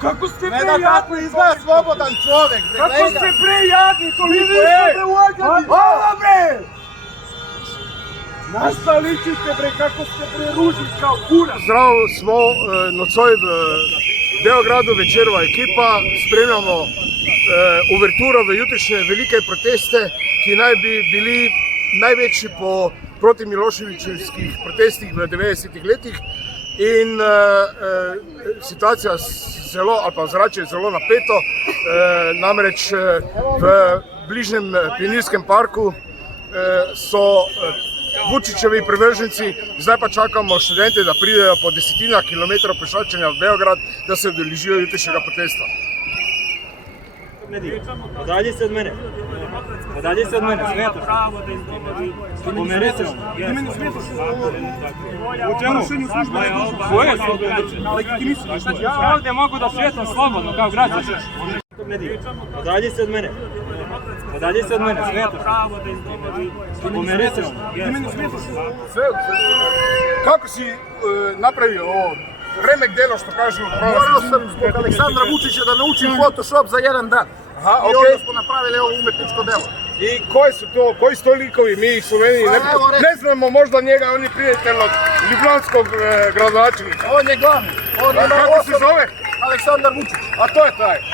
Kako ste Ne da kako izgleda slobodan čovek. Kako ste prejaki, to vi niste bre uvađati! Hvala bre! Nastavite bre, kako ste bre ružni kao kurac! Zdrav smo nocoj v Beogradu, večerova ekipa, spremljamo uverturo v jutrišnje velike proteste, ki naj bi bili največji po proti Miloševićevskih protestih v 90-ih letih. In situacija zelo, ali pa ozračje je zelo napeto, namreč v bližnjem Pionirskem parku so Vučićevi privrženci, zdaj pa čakamo študente, da pridejo po desetinah kilometrov pešačenja v Beograd, da se udeležijo jutrišnjega protesta. Podalji se od mene. Podalji se od mene, smetaš. Pomeri se vam. Ti meni smetaš U čemu? Koje su? Ja ovdje mogu da šetam slobodno kao građan. Podalji se od mene. Podalji se od mene, smetaš. Pomeri se vam. Ti meni smetaš Kako si napravio ovo remek delo, što kažu? Morao sam zbog Aleksandra Vučića da naučim Photoshop za jedan dan. Aha, I okej. onda smo napravili ovo umetničko delo. I koji su to likovi? Mi ih Sloveniji ne znamo, možda njega, on je prijatelj od ljubljanskog gradonačelnika. On je glavni. On je Kako se zove? Aleksandar Vučić. A to je taj.